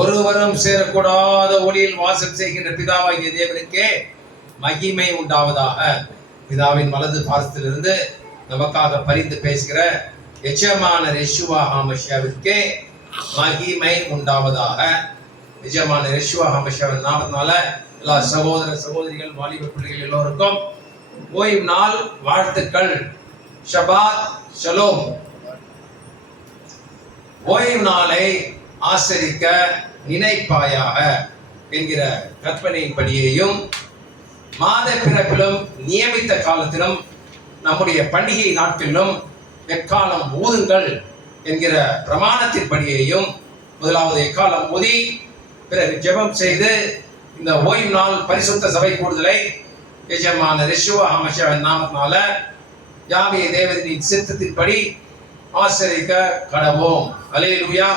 ஒருவரும் சேரக்கூடாத ஒளியில் வாசம் செய்கின்ற பிதாவாகிய தேவனுக்கே மகிமை உண்டாவதாக. பிதாவின் வலது பாரத்திலிருந்து நமக்காக பரிந்து பேசுகிற எஜமானர் யெஷுவா ஹாமஷியாவிற்கே மகிமை உண்டாவதாக. எஜமானர் யெஷுவா ஹாமஷியாவின் நாமத்தினால எல்லா சகோதர சகோதரிகள், வாலிப பிள்ளைகள் எல்லோருக்கும் ஓய்வு நாள் வாழ்த்துக்கள். ஷபாத் ஷலோம். ஓய்வு நாளை ஆசரிக்க நினைப்பாயாக என்கிற கற்பனையின்படியையும், மாத பிறப்பிலும் நியமித்த காலத்திலும் நம்முடைய பண்டிகை நாட்களிலும் எக்காலம் ஊதுங்கள் என்கிற பிரமாணத்தின்படியையும் முதலாவது எக்காலம் ஊதி பிறகு ஜெபம் செய்து இந்த ஓய்வு நாள் பரிசுத்த சபை கூடுதலை எஜமானர் யெஷுவா ஹாமஷியாவின் நாமத்தினால யாவே தேவனின் சித்தத்தின்படி ஆசரிக்க கடவோம். அல்லேலூயா.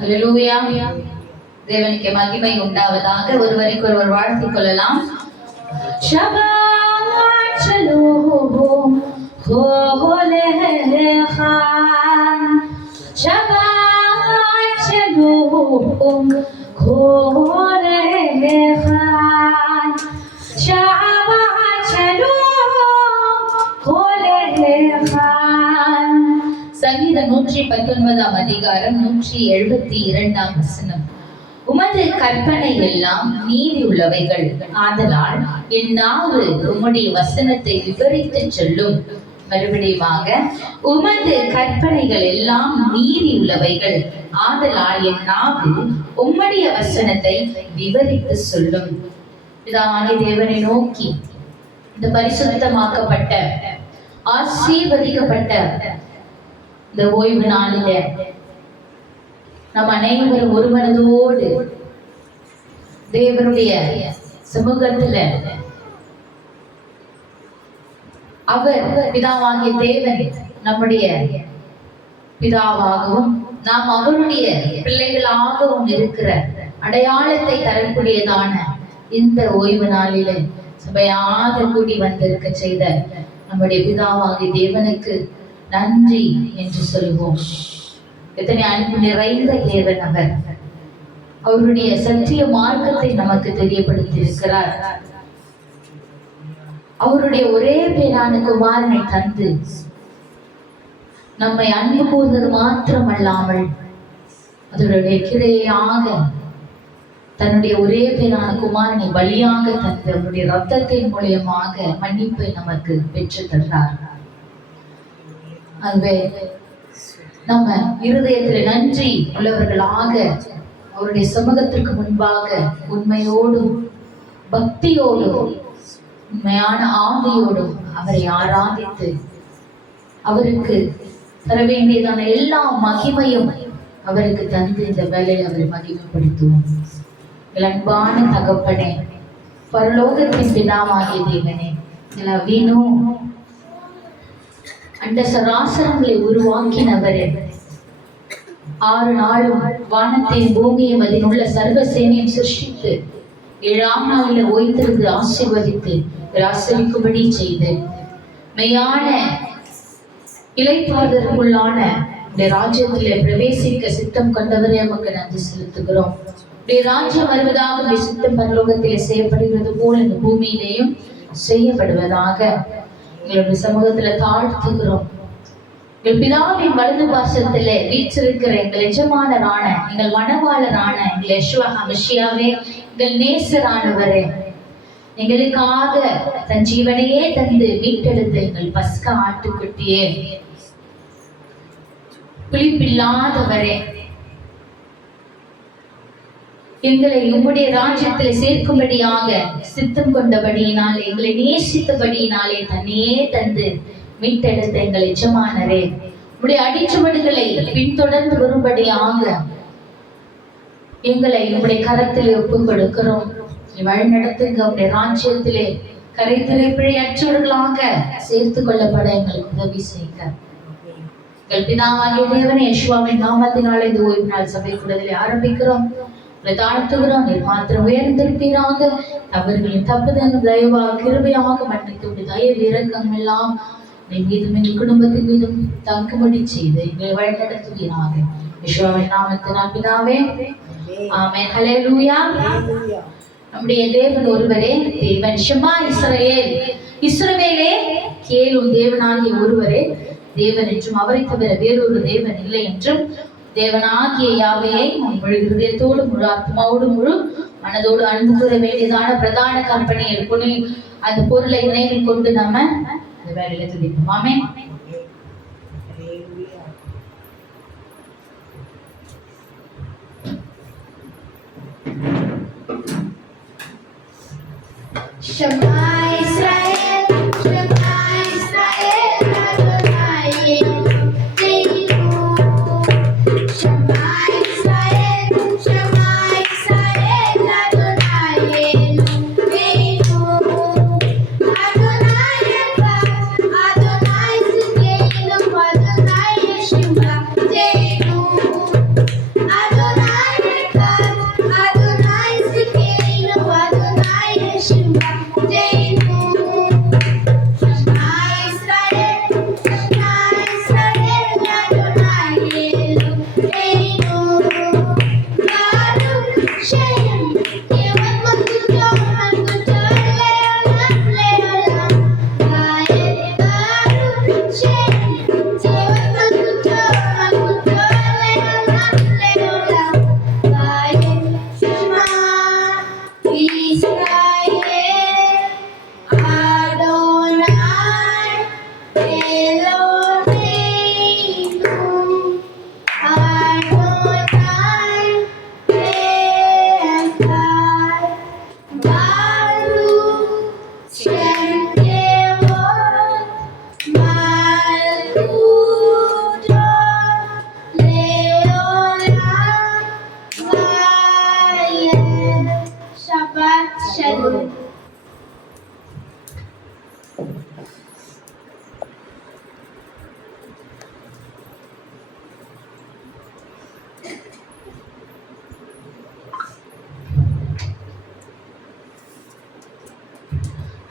ஹல்லேலூயா. தேவனுக்கு மகிமை உண்டாவதாக. ஒருவருக்கு ஒருவர் வாழ்த்திக் கொள்ளலாம். ஷபாத் ஷலோம் ஹோலேஹான், ஷபாத் ஷலோம் ஹோலேஹான், ஷபாத் ஷலோம் ஹோலேஹான். சங்கீதம் 119 அதிகாரம் 172 வசனம். உமது கற்பனை எல்லாம் நீதி உள்ளவைகள், ஆதலால் என் நாவு உம்முடைய வசனத்தை விவரித்து சொல்லும். மறுபடியுமாக, உமது கற்பனைகள் எல்லாம் நீதி உள்ளவைகள், ஆதலால் என் நாவு உம்முடைய வசனத்தை விவரித்து சொல்லும். பிதாவாகிய தேவனை நோக்கி இந்த பரிசுத்தமாக்கப்பட்ட ஆசீர்வதிக்கப்பட்ட இந்த ஓய்வு நாளில நம் அனைவரும் ஒரு மனதோடு தேவனுடைய சமூகத்துல அவர் பிதாவாகிய தேவன் நம்முடைய பிதாவாகவும் நாம் அவருடைய பிள்ளைகளாகவும் இருக்கிற அடையாளத்தை தரக்கூடியதான இந்த ஓய்வு நாளில சபையாக கூடி வந்திருக்க செய்த நம்முடைய பிதாவாகிய தேவனுக்கு நன்றி என்று சொல்லுவோம். எத்தனை அன்பு நிறைந்த தேவன் அவர். அவருடைய சத்திய மார்க்கத்தை நமக்கு தெரியப்படுத்தி இருக்கிறார். அவருடைய ஒரே பேரான குமாரனை தந்து நம்மை அன்பு கூர்ந்தது மாத்திரமல்லாமல் அதனுடைய கிரையாக தன்னுடைய ஒரே பேரான குமாரனை பலியாக தந்து அவருடைய ரத்தத்தின் மூலியமாக மன்னிப்பை நமக்கு பெற்று தந்தார். அதுவே நம்ம இருதயத்தில் நன்றி உள்ளவர்களாக அவருடைய சமூகத்திற்கு முன்பாக உண்மையோடும் பக்தியோடும் உண்மையான ஆவியோடும் அவரை ஆராதித்து அவருக்கு தர வேண்டியதான எல்லா மகிமையும் அவருக்கு தந்து இந்த வேலையை அவரை மகிமைப்படுத்துவோம். அன்பான தகப்பனே, பரலோகத்தின் பிதாவாகிய தேவனே, வீணும் அண்ட சராசரங்களை உருவாக்கினவரே, 6 நாளும் வானத்தையும் பூமியையும் அதில் உள்ள சர்வசேனையும் சிருஷ்டித்து 7ஆம் நாளில் ஓய்ந்திருந்து ஆசீர்வதித்து ஆசீர்வதிக்கும்படி செய்து மெய்யான இளைப்பாறுதலுக்குள்ளான இந்த ராஜ்யத்திலே பிரவேசிக்க சித்தம் கொண்டவரே நமக்கு நன்றி செலுத்துகிறோம். உடைய ராஜ்யம் வருவதாக உடைய சித்தம் பரலோகத்திலே செய்யப்படுகிறது போல் இந்த பூமியிலேயும் செய்யப்படுவதாக எங்களுடைய சமூகத்துல தாழ்த்துகிறோம். எங்கள் பிதாவின் வலது பாசத்திலே வீற்றிருக்கிற எங்கள் எஜமானரான எங்கள் மணவாளரான எங்கள் யெஷுவா மெசியாவே, எங்கள் நேசரானவரே, எங்களுக்காக தன் ஜீவனையே தந்து மீட்டெடுத்த எங்கள் பஸ்கா ஆட்டுக்குட்டியே, புளிப்பில்லாதவரே, எங்களை உம்முடைய ராஜ்யத்தில் சேர்க்கும்படியாக சித்தம் கொண்டபடியினாலே, எங்களை நேசித்தபடியினாலே தன்னையே தந்து மீட்டெடுத்த எங்கள் எஜமானரே, உம்முடைய அடிச்சுவடுகளை பின்தொடர்ந்து வரும்படியாக எங்களை உம்முடைய கரத்திலே ஒப்புக் கொடுக்கிறோம். வழிநடத்துங்க. உம்முடைய ராஜ்யத்திலே கரை திரைப்பிழை அற்றவர்களாக சேர்த்து கொள்ளப்பட எங்களுக்கு உதவி செய்க. எங்கள் பிதாவாகிய தேவனே, யெஷுவாவின் நாமத்தினாலே இந்த ஓய்வு நாள் சபை கூடத்திலே ஆரம்பிக்கிறோம். தாழ்த்துகிறோம். நீர் மாத்திரம் உயர்ந்திருப்பீராக. அவர்களின் தப்புதல் தயவாக கிருபையாக மன்னித்து தயவு இரக்கம் எல்லாம் என் மீதும் எங்கள் குடும்பத்தின் மீதும் தங்கும்படி செய்து எங்களை வழிநடத்துவீராக. யெஷுவாவின் நாமத்தினால் பிதாவே, ஆமென். ஹல்லேலூயா. நம்முடைய தேவன் ஒருவரே தேவன். ஷமா இஸ்ரவேல், இஸ்ரவேலே கேள், உன் தேவனாகிய ஒருவரே தேவன் என்றும் அவரை தவிர வேறொரு தேவன் இல்லை என்றும் தேவனாகிய யாவையை முழு ஹிருதயத்தோடு முழு ஆத்மாவோடு முழு மனதோடு அன்பு கூற வேண்டியதான பிரதான கம்பெனியில் புனி அந்த பொருளை நினைவில் கொண்டு நம்ம அந்த வேலையில துதிப்போம். ஆமென். Shema Israel, Shema Israel, Adonai Eloheinu. Shema Israel, Shema Israel, Adonai Eloheinu. Adonai Echad, Adonai Tzidkenu, Adonai Yeshua Teinu. Adonai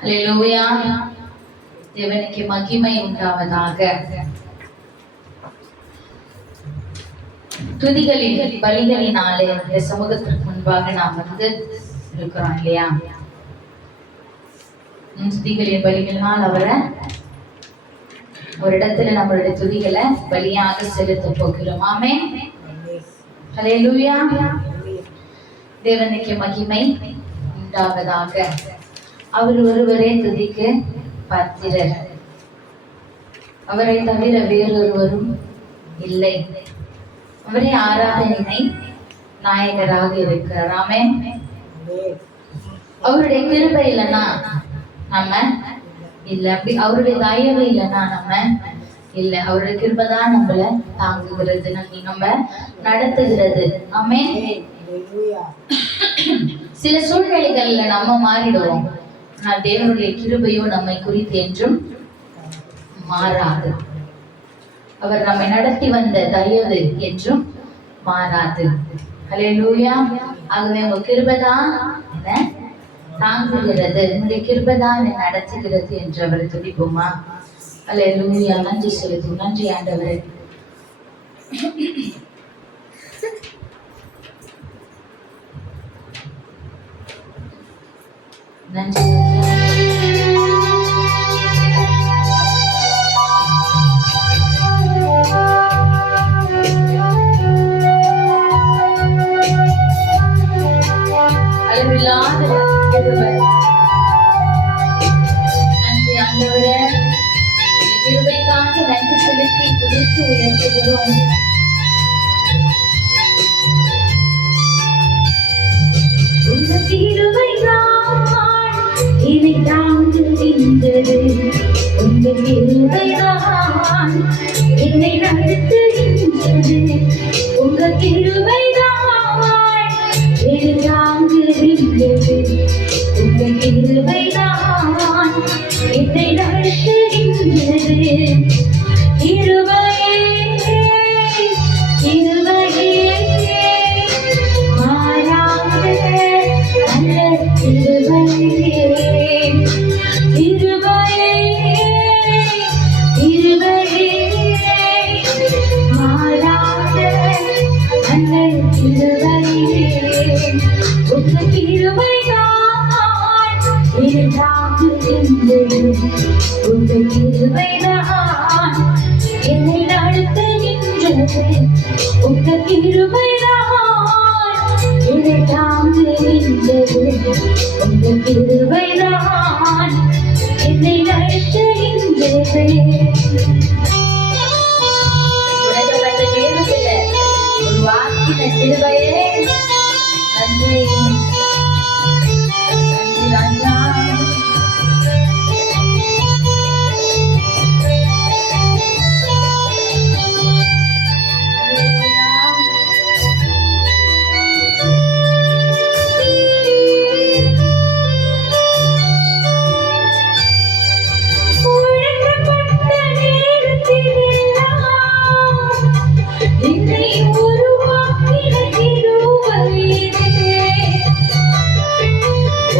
அல்லேலூயா. தேவனுக்கு மகிமை உண்டாவதாக. துதிகளின் பலிகளினாலே இந்த சமூகத்திற்கு முன்பாக நாம் வந்து இருக்கிறோம் இல்லையா? துதிகளின் பலிகளினால் அவரை ஒரு இடத்துல நம்மளுடைய துதிகளை பலியாக செலுத்த போகிறோம். ஆமென். அல்லேலூயா. தேவனுக்கு மகிமை உண்டாவதாக. அவர் ஒருவரே துதிக்கு பாத்திரர். அவரை தவிர வேறொருவரும் இல்லை. அவரே ஆராதனை நாயகராக இருக்கிறார். ஆமென். அவருடைய கிருபை இல்லைன்னா நம்ம இல்ல, அப்படி அவருடைய தயவு இல்லைன்னா நம்ம இல்ல. அவருடைய கிருபை தான் நம்மள தாங்குகிறது, நம்ம நடத்துகிறது. ஆமென். சில சூழ்நிலைகள்ல நம்ம மாறிடுவோம், ஆனால் தேவனுடைய கிருபையோ நம்மை குறித்து என்றும் மாறாது. அவர் நம்மை நடத்தி வந்த தயவு என்றும் மாறாது. அல்லேலூயா. ஆகவே உங்க கிருபை தான் என்ன தாங்குகிறது, உங்களுடைய கிருபை தான் என்னை நடத்துகிறது என்று அவரை துதிப்போமா? அல்லேலூயா. நன்றி செலுத்தும். நன்றி ஆண்டவரே. நன்றி. அளவில்லாத கிருபை. நன்றி ஆண்டவரே. கிருபைக்காக நன்றி செலுத்தி துதித்து உயர்த்துகிறோம். உங்க கிருபைதான் என்னை தாங்குகின்றது. உங்க கிருபைதான் என்னை நடத்துகின்றது. உங்க கிருபைதான் என்னை தாங்குகின்றது. உங்க கிருபைதான் என்னை நடத்துகின்றது. கிருபையே கிருபையே மாறாத நல்ல கிருபையே. கிருபையே கிருபையே மாறாத நல்ல கிருபையே. உங்க கிருபைதான் என்னை தாங்குகின்றது. உங்க கிருபைதான் என்னை நடத்துகின்றது. உங்க கிருபைதான் என்னை தாங்குகின்றது. உங்க கிருபைதான் என்னை நடத்துகின்றது. உலகப்பட்ட நேரத்தில் ஒரு வாக்கின கிருபையே. நன்றி நன்றி ராஜா. என்னை உருவாக்கின கிருபையே.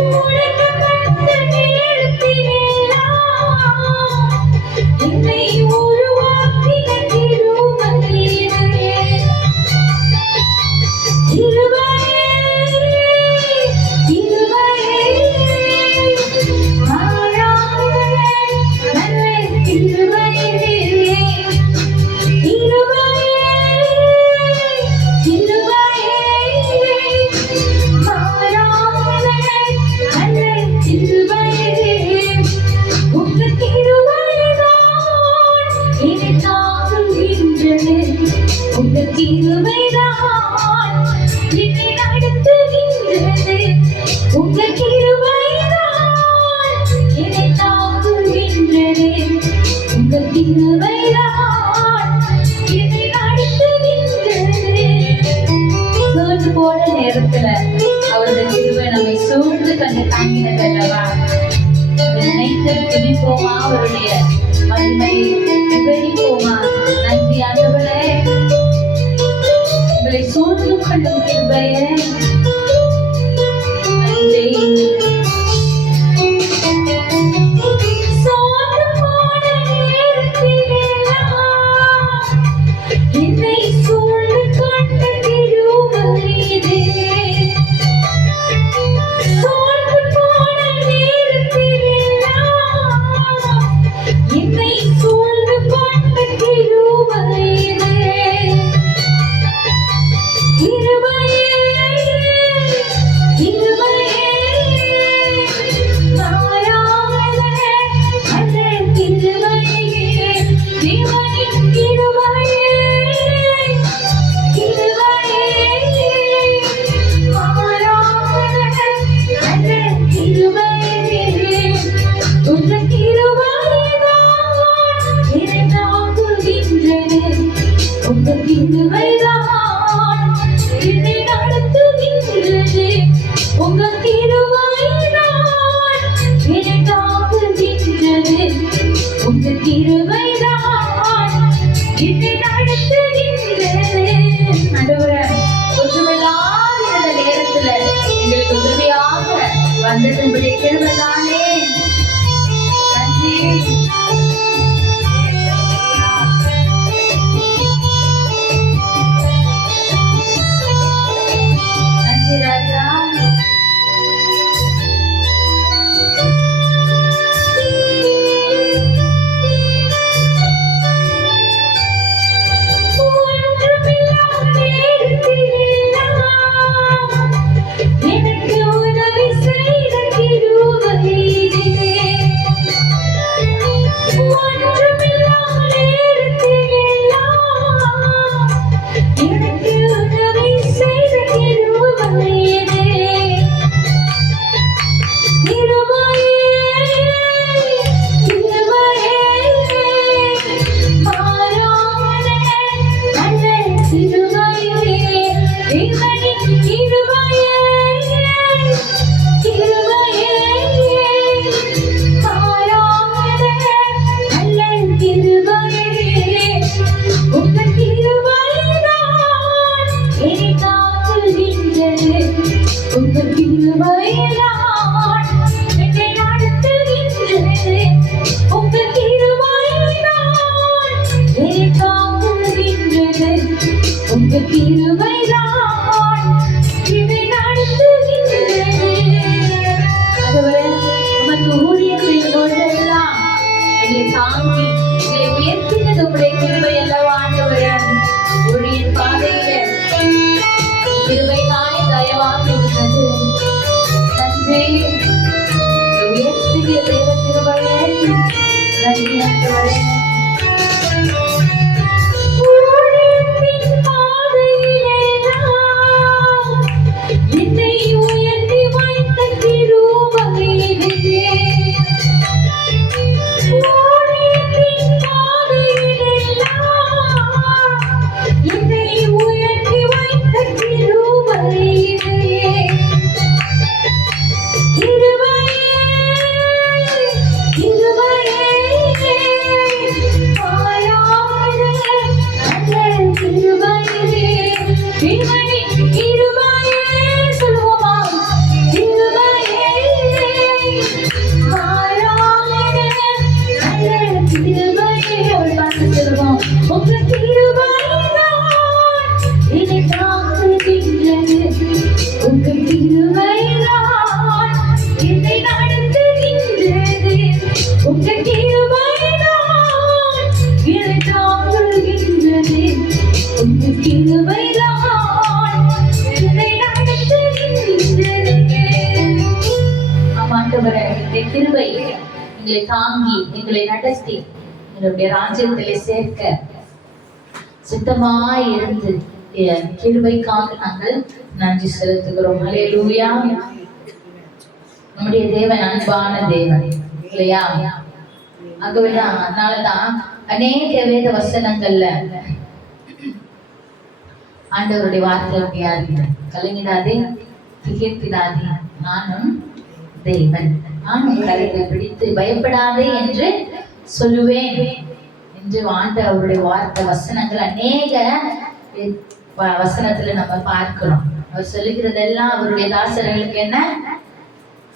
உலகப்பட்ட நேரத்திலெல்லாம் என்னை உருவாக்கின கிருபையே. கிருபையே கிருபையே மாறாத நல்ல கிருபையே. கிருபையே கிருபையே மாறாத நல்ல கிருபையே. உங்க கிருபைதான் என்னை தாங்குகின்றது. உங்க கிருபைதான் என்னை நடத்துகின்றது. உங்க கிருபைதான் என்னை தாங்குகின்றது. உங்க கிருபைதான் என்னை நடத்துகின்றது. சோர்ந்து போன நேரத்துல அவருடைய கிருபை நம்மை சூழ்ந்து கண்டு தாங்கினது அல்லவா? அதை நினைத்து துதிப்போமா? அவருடைய மகிமையை விவரிப்போமா? நன்றி ஆண்டவரே. உங்களை சூழ்ந்து கொள்ளும் கிருபையே நன்றி. கிருபைதான் என்னை நடத்துகின்றது. உங்க கிருபைதான் என்னை தாங்குகின்றது. உங்க கிருபைதான் என்னை நடத்துகின்றது. ஆண்டவரே, ஒன்றுமில்லாத இந்த நேரத்துல எங்களுக்கு உதவியாக வந்தது உங்களுடைய கிருபைதானே. நன்றி. நன்றி ராஜா. எனக்கு உதவி செய்த கிருபை இதுவே. ஒன்றுமில்லாத நேரத்திலெல்லாம் எனக்கு உதவி செய்த கிருபை இதுவே. உங்க கிருபைதான் என்னை நடத்துகின்றது. உங்க கிருபைதான் என்னை தாங்குகின்றது. உங்க கிருபைதான் என்னை நடத்துகின்றது. ஆண்டவரே, உமக்கு ஊழியம் செய்யும் பொழுதெல்லாம் என்னை தாங்கி என்னை உயர்த்தினது உங்களுடைய கிருபை அல்லவா ஆண்டவரே. ஊழியின் பாதையில கிருபைதானே தயவாக இருந்தது. நன்றி. உயர்த்திய தேவ கிருபையே நன்றி ஆண்டவரே. ஊழியத்தின் பாதையிலே நான் என்னை உயர்த்தி வைத்த கிருபை இதுவே. ஊழியத்தின் பாதையிலே நான் என்னை உயர்த்தி வைத்த கிருபை இதுவே. கிருபையே, கிருபையே, மாறாத நல்ல கிருபையே. கிருபை, கிருபையே சொல்லுவோமா? கிருபையே, மாறாத நல்ல கிருபையே. ஒரு பாட்டு சொல்லுவோம். உங்க கிருபைதான் என்னை தாங்குகின்றது. உங்க கிருபைதான் என்னை நடத்துகின்றது. உங்க கிருபைதான் என்னை தாங்குகின்றது. உங்க கிருபைதான் என்னை நடத்துகின்றது. ஆமாண்டவரே, இந்த கிருபை எங்களை தாங்கி எங்களை நடத்தி எங்களுடைய ராஜ்யத்திலே சேர்க்க சித்தமாய் இருந்து கிருபைக்காக நாங்கள் நன்றி செலுத்துகிறோம். ஹல்லேலூயா. நம்முடைய தேவன் அன்பான தேவன் இல்லையா? ஆகவேதான் அதனாலதான் அநேக வேத வசனங்கள்ல ஆண்டவருடைய வார்த்தை அப்படியாது, கலங்கிடாதே, திகைப்பிடாதே, நானும் தேவன், நானும் கரையை பிடித்து பயப்படாதே என்று சொல்லுவேன் என்று ஆண்டவருடைய வார்த்தை வசனங்கள் அநேக வசனத்துல நம்ம பார்க்கிறோம். அவர் சொல்லுகிறதெல்லாம் அவருடைய தாசர்களுக்கு என்ன?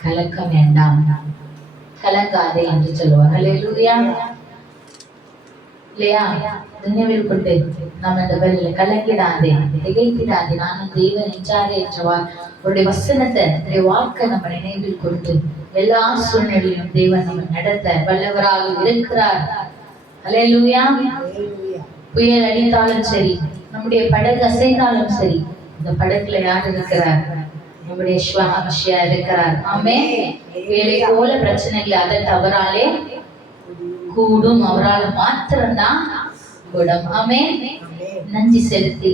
கலக்கம் வேண்டாம், கலங்காதே என்று சொல்லுவார். ஹல்லேலூயா. இல்லையா? நினைவில் கொண்டு நம்ம இந்த வழியில கலங்கிடாதே, திகைத்திடாதே, நானும் தேவன் என்றாரே என்றவார் அவருடைய வசனத்தை, அவருடைய வாக்கை நம்ம நினைவில் கொண்டு எல்லா சூழ்நிலையிலும் தேவன் நம்ம நடத்த வல்லவராக இருக்கிறார். ஹல்லேலூயா. புயல் அடித்தாலும் சரி, நம்முடைய படகு அசைந்தாலும் சரி, இந்த படகுல யார் இருக்கிறார்? நம்முடைய ஸ்வாமியா இருக்கிறார். ஆமென். புயலை போல பிரச்சனைகள் அதற்கு அவராலே கூடும், அவரால் மாத்திரம்தான் கூடும். ஆமென். நன்றி செலுத்தி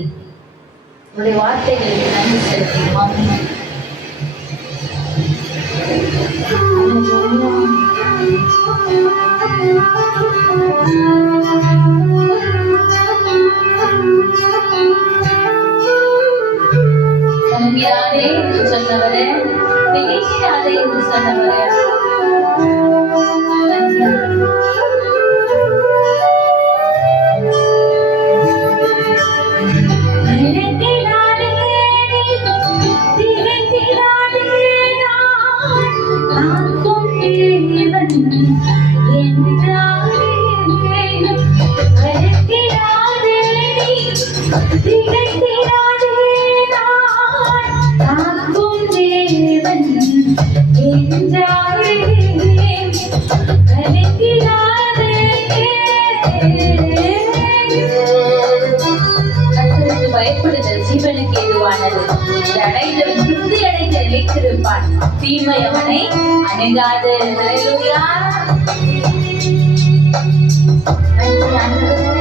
உங்களுடைய வார்த்தைகளுக்கு நன்றி செலுத்தி ஆமென். பயப்படாதே என்று சொன்னவரே, திகைக்காதே என்று சொன்னவரே, பயப்படுதல் ஜீவனுக்கு ஏதுவானது. அடைந்தவன் திருப்தி அடைந்து நிலைத்திருப்பான், தீமை அவனை அணுகாது. ஹல்லேலூயா. நன்றி ஆண்டவரே.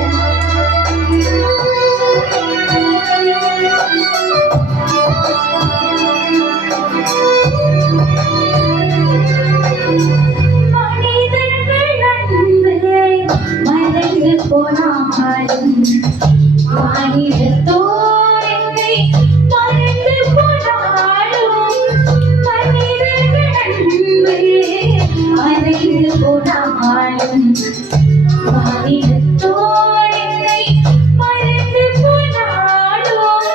மனிதர்கள் அன்பே மறைந்து போனாலும் மாநிலத்தோர் என்னை மறந்து போனாலும், மனிதர்கள் அன்பே மறைந்து போனாலும், மாநிலத்தோர் என்னை மறந்து போனாலும்,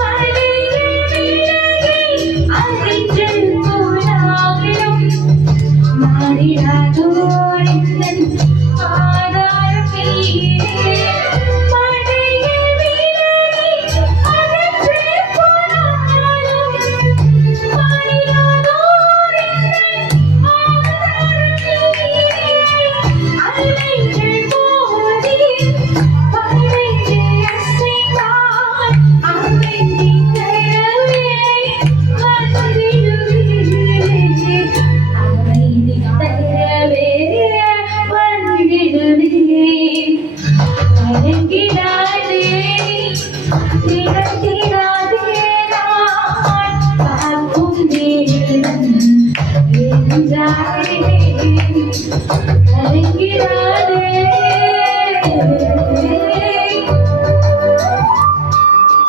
மலைகள் விலகி அகன்று போனாலும், மாறிடாதோர் எந்தன் ஆதாரம் நீரே.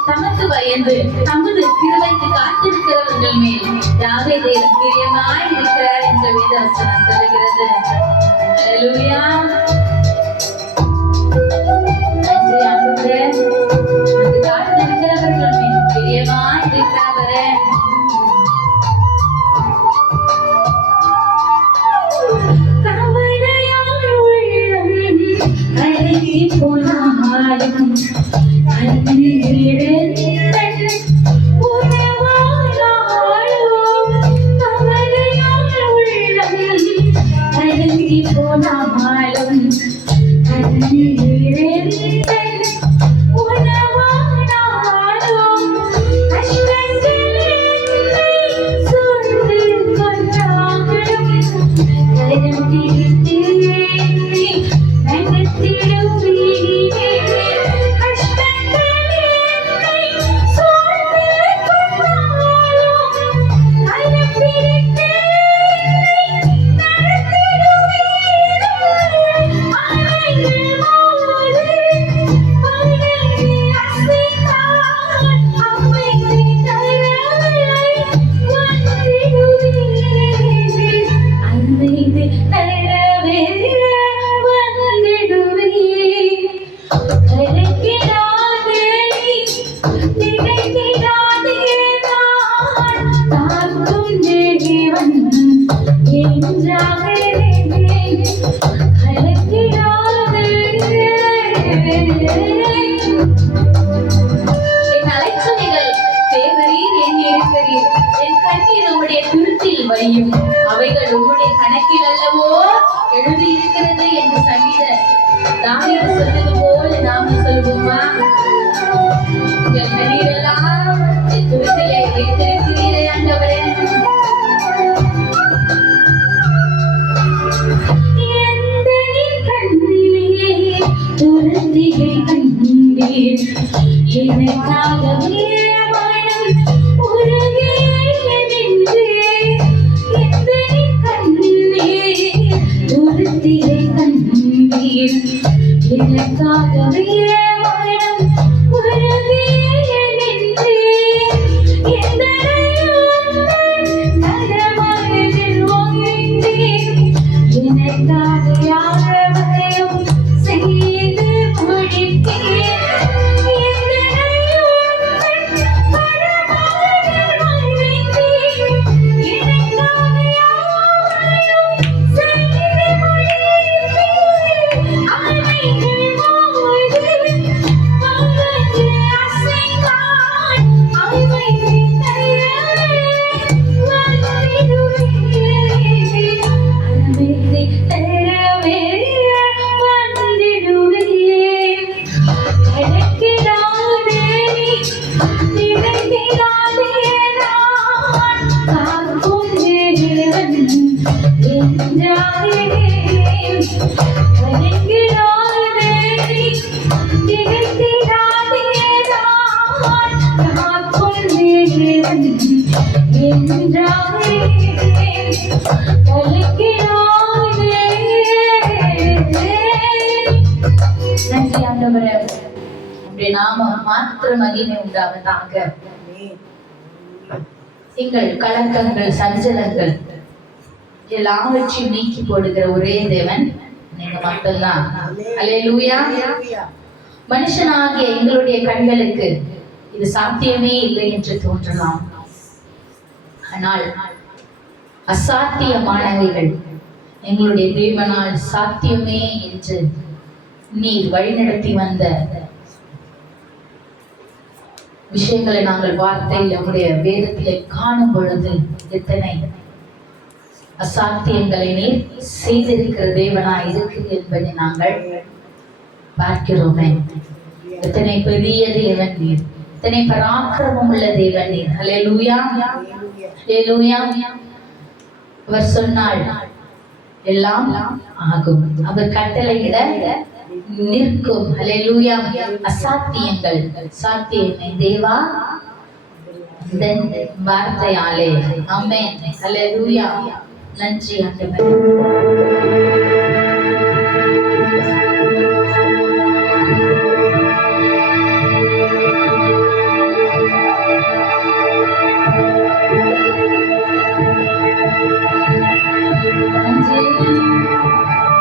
தமக்கு பயந்து தமது கிருபைக்கு காத்திருக்கிறவர்கள் மேல் யாவே தேவன் பிரியமாய் இருக்கிறார் என்ற வேதவசனம் சொல்லுகிறது. ஹல்லேலூயா. நன்றி ஆண்டவரே. நமக்கு காத்திருக்கிறவர்கள் மேல் பிரியமாய் இருக்கிறவரே. போனாலும் அவைகள் உம்முடைய கணக்கில் அல்லவோ எழுதியிருக்கிறது என்று சங்கீதர் தாவீது சொன்னது போல நாம சொல்லுவோமா? எங்கள் கண்ணீரெல்லாம் என் துருத்திலே வைத்திருக்கிறீரே ஆண்டவரே. துருத்தியை கண்டீர் எனக்காகவே மனம் உருகே நின்றே. துருத்தியை கண்டீர் எனக்காகவே மனம் உருகே நின்றே. எந்தனை என்றாரே கலக்கிறாரே. நன்றி ஆண்டவரே, உம்முடைய நாமம் மாத்திர மகிமை உண்டாவதாக. எங்கள் கலக்கங்கள், சஞ்சலங்கள் எல்லாவற்றையும் நீக்கி போடுகிற ஒரே தேவன் நீங்க மட்டும்தான். அல்லேலூயா. மனுஷனாகிய எங்களுடைய கண்களுக்கு இது சாத்தியமே இல்லை என்று தோன்றலாம். ஆனால் அசாத்தியமானவைகள் எங்களுடைய தேவனால் சாத்தியமே என்று நீர் வழிநடத்தி வந்த விஷயங்களை நாங்கள் வார்த்தையில் நம்முடைய வேதத்திலே காணும் பொழுது எத்தனை அசாத்தியங்களை நீர் செய்திருக்கிற தேவனாய் இருக்கு என்பதை நாங்கள் பார்க்கிறோமே. எத்தனை பெரிய தேவன் நீர், எத்தனை பராக்கிரமம் உள்ள தேவன் நீர். அல்லேலூயா, அல்லேலூயா. அவர் சொன்னால் எல்லாம் ஆகும், அவர் கட்டளையிட நிற்கும். அல்லேலூயா. அசாத்தியங்கள் சாத்தியமே தேவா இந்த வார்த்தையாலே. ஆமென். அல்லேலூயா. நன்றி ஆண்டவரே.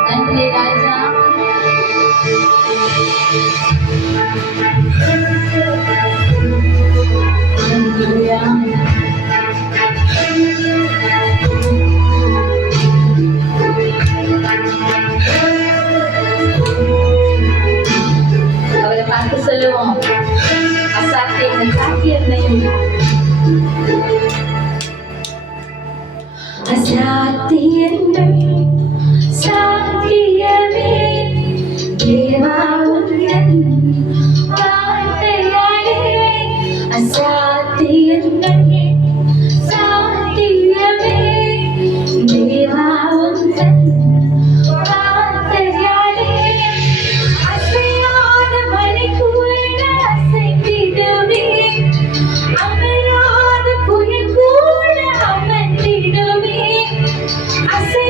நன்றி ராஜா. அவரை பார்த்து சொல்லுவோம், அசாத்தியங்கள் சாத்தியத்தையும் அசாத்தியங்கள் சாத்தியமே தேவா உந்தன் வார்த்தையாலே. அசாத்தியங்கள் சாத்தியமே தேவா உந்தன் வார்த்தையாலே. அசையாத மலைக்கூட அசைத்திடுமே, அமராத புயல் கூட அமர்ந்திடுமே. அசை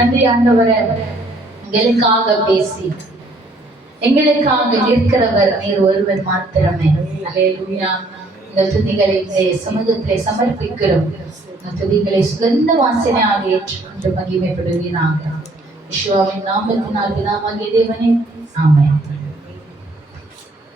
நன்றி ஆண்டவரே, எங்களுக்காக பேசி எங்களுக்காக நிற்கிறவர் நீர் ஒருவர் மாத்திரமே. அல்லேலூயா. எங்கள் துதிகளை சமூகத்திலே சமர்ப்பிக்கிறோம். எங்கள் துதிகளை சுகந்த வாசனையாக ஏற்றுக்கொண்டு மகிமைப்படுவீராக. யெகோவாவின் நாமத்தினால் பிதாவாகிய தேவனே, ஆமென்.